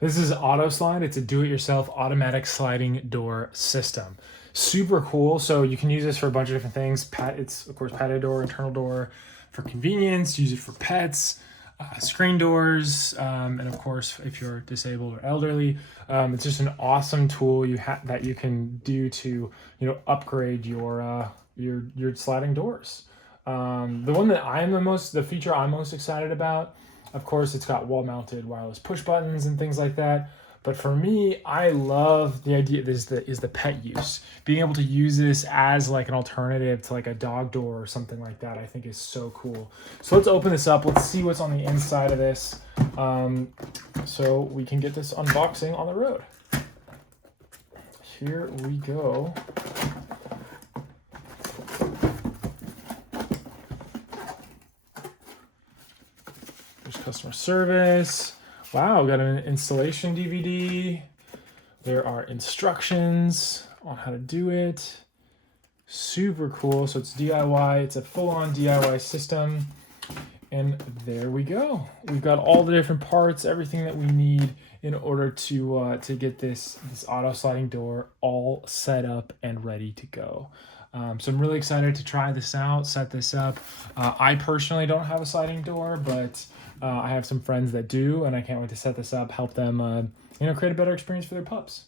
This is Autoslide. It's a do-it-yourself automatic sliding door system. Super cool. So you can use this for a bunch of different things. It's of course patio door, internal door for convenience. Use it for pets, screen doors, and of course if you're disabled or elderly. It's just an awesome tool that you can do to upgrade your sliding doors. The one that the feature I'm most excited about, of course, it's got wall-mounted wireless push buttons and things like that. But for me, I love the idea is the pet use. Being able to use this as like an alternative to like a dog door or something like that, I think is so cool. So let's open this up. Let's see what's on the inside of this, so we can get this unboxing on the road. Here we go. There's customer service. Wow, we got an installation DVD. There are instructions on how to do it. Super cool. So it's DIY. It's a full-on DIY system. And there we go. We've got all the different parts, everything that we need in order to get this auto sliding door all set up and ready to go. So I'm really excited to try this out, set this up. I personally don't have a sliding door, but I have some friends that do, and I can't wait to set this up, help them, create a better experience for their pups.